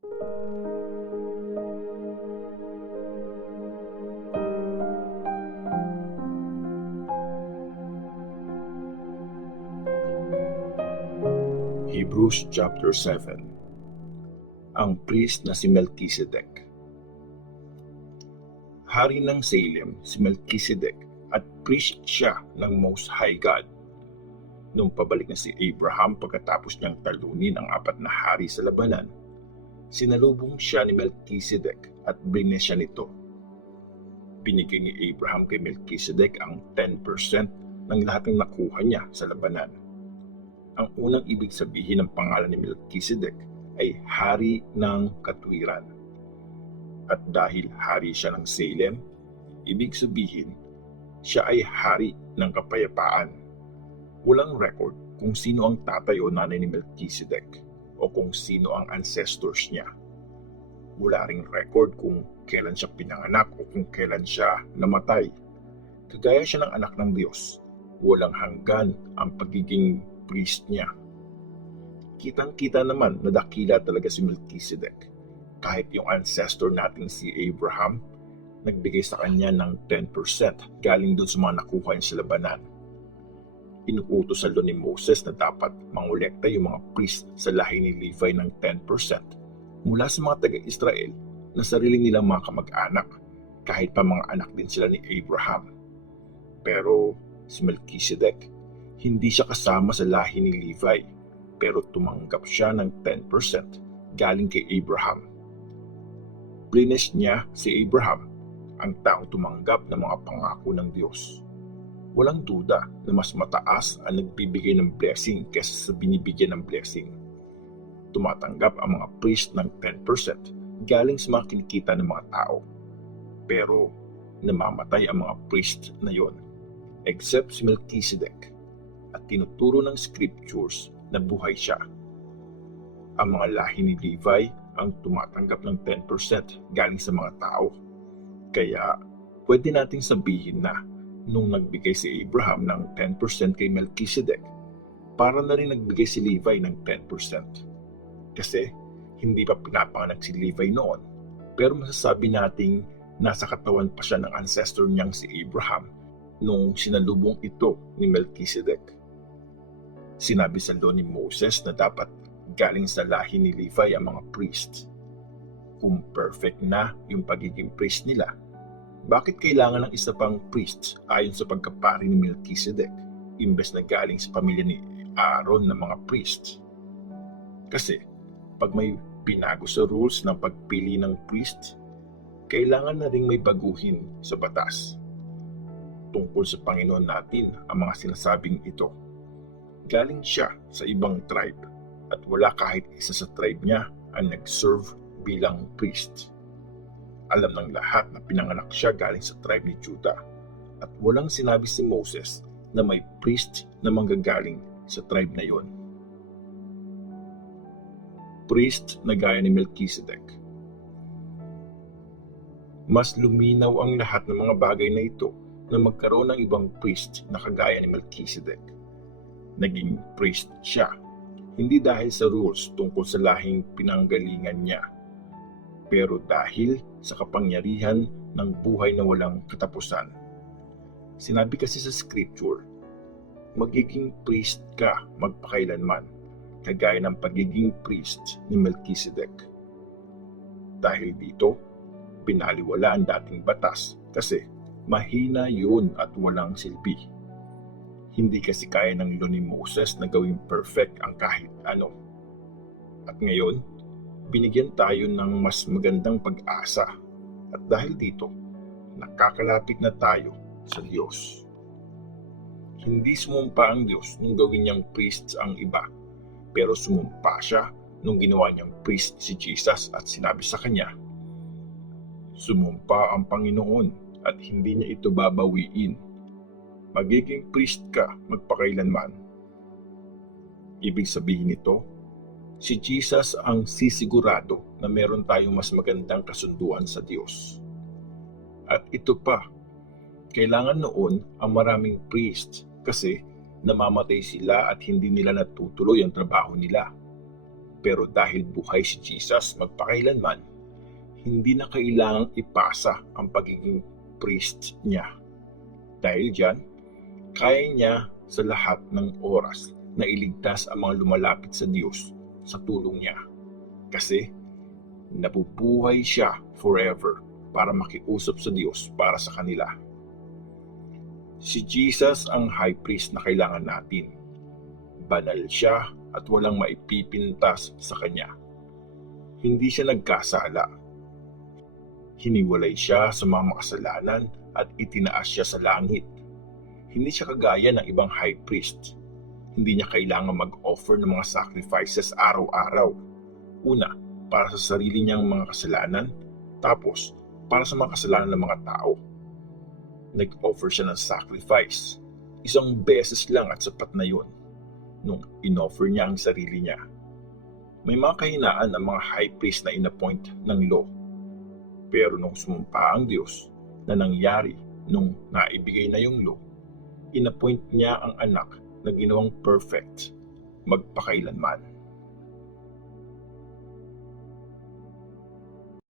Hebrews chapter 7. Ang priest na si Melchizedek. Hari ng Salem si Melchizedek at priest siya ng Most High God. Nung pabalik na si Abraham pagkatapos niyang talunin ang 4 na hari sa labanan, sinalubong siya ni Melchizedek at blinis siya nito. Binigay ni Abraham kay Melchizedek ang 10% ng lahat ng nakuha niya sa labanan. Ang unang ibig sabihin ng pangalan ni Melchizedek ay hari ng katwiran. At dahil hari siya ng Salem, ibig sabihin siya ay hari ng kapayapaan. Walang record kung sino ang tatay o nanay ni Melchizedek o kung sino ang ancestors niya. Wala ring record kung kailan siya pinanganak o kung kailan siya namatay. Kagaya siya ng anak ng Diyos, walang hanggan ang pagiging priest niya. Kitang-kita naman na dakila talaga si Melchizedek. Kahit yung ancestor natin si Abraham, nagbigay sa kanya ng 10% galing dun sa mga nakuha niya sa labanan. Inuutos sa law ni Moses na dapat mangolekta yung mga priest sa lahi ni Levi ng 10% mula sa mga taga-Israel na sarili nilang mga kamag-anak, kahit pa mga anak din sila ni Abraham. Pero si Melchizedek, hindi siya kasama sa lahi ni Levi, pero tumanggap siya ng 10% galing kay Abraham. Blinis niya si Abraham, ang taong tumanggap ng mga pangako ng Diyos. Walang duda na mas mataas ang nagbibigay ng blessing kaysa sa binibigyan ng blessing. Tumatanggap ang mga priest ng 10% galing sa mga kinikita ng mga tao. Pero namamatay ang mga priest na yon, except si Melchizedek, at tinuturo ng scriptures na buhay siya. Ang mga lahi ni Levi ang tumatanggap ng 10% galing sa mga tao. Kaya pwede nating sabihin na nung nagbigay si Abraham ng 10% kay Melchizedek, para na rin nagbigay si Levi ng 10%. Kasi hindi pa pinapanganak si Levi noon, pero masasabi nating nasa katawan pa siya ng ancestor niyang si Abraham nung sinalubong ito ni Melchizedek. Sinabi sa law ni Moses na dapat galing sa lahi ni Levi ang mga priest. Kung perfect na yung pagiging priest nila, bakit kailangan ng isa pang priest ayon sa pagkapari ni Melchizedek imbes na galing sa pamilya ni Aaron na mga priest? Kasi pag may binago sa rules ng pagpili ng priest, kailangan na ring may baguhin sa batas. Tungkol sa Panginoon natin ang mga sinasabing ito. Galing siya sa ibang tribe at wala kahit isa sa tribe niya ang nag-serve bilang priest. Alam ng lahat na pinanganak siya galing sa tribe ni Judah at walang sinabi si Moses na may priest na manggagaling sa tribe na yon. Priest na gaya ni Melchizedek. Mas luminaw ang lahat ng mga bagay na ito na magkaroon ng ibang priest na kagaya ni Melchizedek. Naging priest siya, hindi dahil sa rules tungkol sa lahing pinanggalingan niya, pero dahil sa kapangyarihan ng buhay na walang katapusan. Sinabi kasi sa scripture, magiging priest ka magpakailanman, kagaya ng pagiging priest ni Melchizedek. Dahil dito, binaliwala ang dating batas kasi mahina yun at walang silbi. Hindi kasi kaya ng law ni Moses na gawing perfect ang kahit ano. At ngayon, binigyan tayo ng mas magandang pag-asa. At dahil dito, nakakalapit na tayo sa Diyos. Hindi sumumpa ang Diyos nung gawin niyang priest ang iba, pero sumumpa siya nung ginawa niyang priest si Jesus at sinabi sa kanya, sumumpa ang Panginoon at hindi niya ito babawiin. Magiging priest ka magpakailanman. Ibig sabihin nito, si Jesus ang sisigurado na meron tayong mas magandang kasunduan sa Diyos. At ito pa, kailangan noon ang maraming priest kasi namamatay sila at hindi nila natutuloy ang trabaho nila. Pero dahil buhay si Jesus magpakailanman, hindi na kailangang ipasa ang pagiging priest niya. Dahil diyan, kaya niya sa lahat ng oras na iligtas ang mga lumalapit sa Diyos sa tulong niya. Kasi nabubuhay siya forever para makiusap sa Diyos para sa kanila. Si Jesus ang high priest na kailangan natin. Banal siya at walang maipipintas sa kanya. Hindi siya nagkasala. Hiniwalay siya sa mga makasalanan at itinaas siya sa langit. Hindi siya kagaya ng ibang high priest. Hindi niya kailangan mag-offer ng mga sacrifices araw-araw. Una, para sa sarili niyang mga kasalanan, tapos para sa mga kasalanan ng mga tao. Nag-offer siya ng sacrifice. Isang beses lang at sapat na yun, nung in-offer niya ang sarili niya. May mga kahinaan ang mga high priest na inappoint ng law. Pero nung sumumpa ang Diyos, na nangyari nung naibigay na yung law, inappoint niya ang anak na ginawang perfect magpakailanman.